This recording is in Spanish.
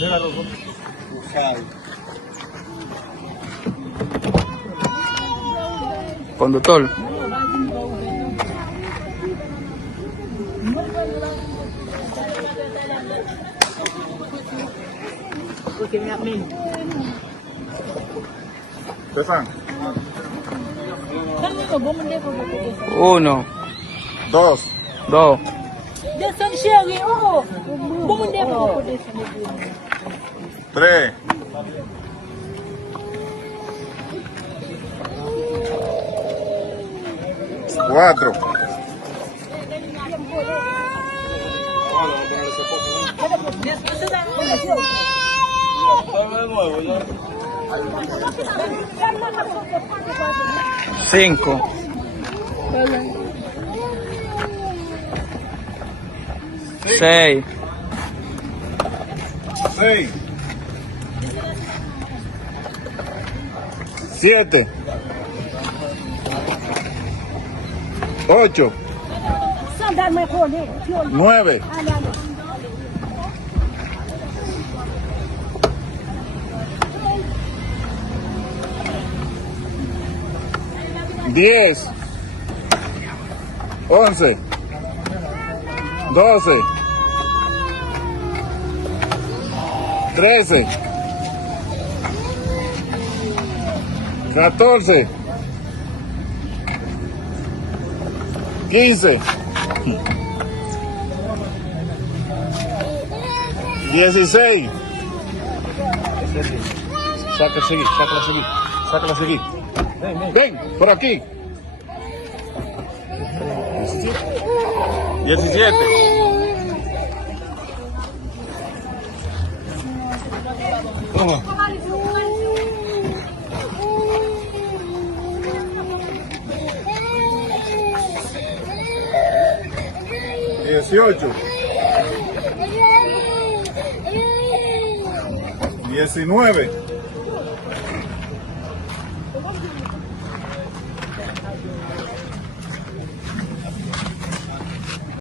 Mira los dos. Conductor. Pesan. 1, 2, 2, 3, 4, 5, 6, 6, 7, 8, 9, 10, 11, 12, 13, 14, 15, 16. Sácala seguir. Ven, por aquí. 17. 18. 19.